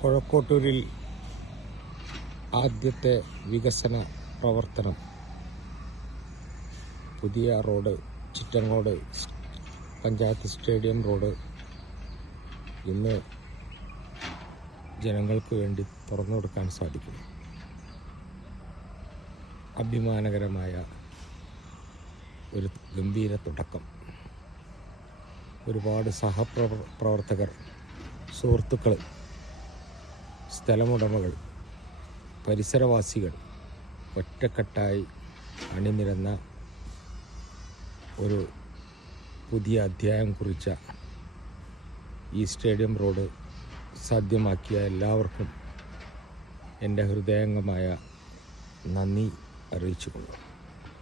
കൊഴക്കോട്ടൂരിൽ ആദ്യത്തെ വികസന പ്രവർത്തനം പുതിയ റോഡ് ചിറ്റങ്ങോട് പഞ്ചായത്ത് സ്റ്റേഡിയം റോഡ് ഇന്ന് ജനങ്ങൾക്ക് വേണ്ടി തുറന്നു കൊടുക്കാൻ സാധിക്കും. അഭിമാനകരമായ ഒരു ഗംഭീര തുടക്കം. ഒരുപാട് സഹപ്രവർത്തകർ, സുഹൃത്തുക്കൾ, സ്ഥലമുടമകൾ, പരിസരവാസികൾ ഒറ്റക്കെട്ടായി അണിനിരന്ന ഒരു പുതിയ അധ്യായം കുറിച്ച ഈ സ്റ്റേഡിയം റോഡ് സാധ്യമാക്കിയ എല്ലാവർക്കും എൻ്റെ ഹൃദയംഗമായ നന്ദി അറിയിച്ചുകൊള്ളും.